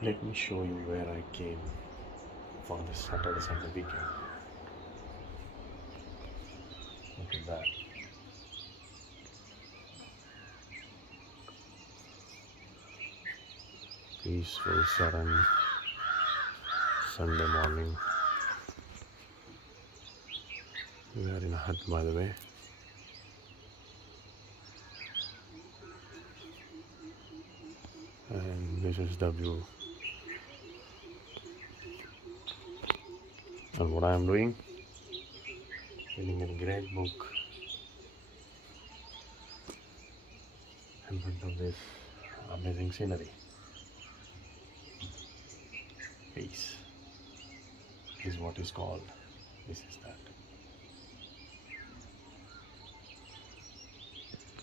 Let me show you where I came for this Saturday Sunday weekend. Look at that. Peaceful, serene Sunday morning. We are in a hut, by the way. And this is the view. And what I am doing? Reading a great book in front of this amazing scenery. Peace is what is called. This is that.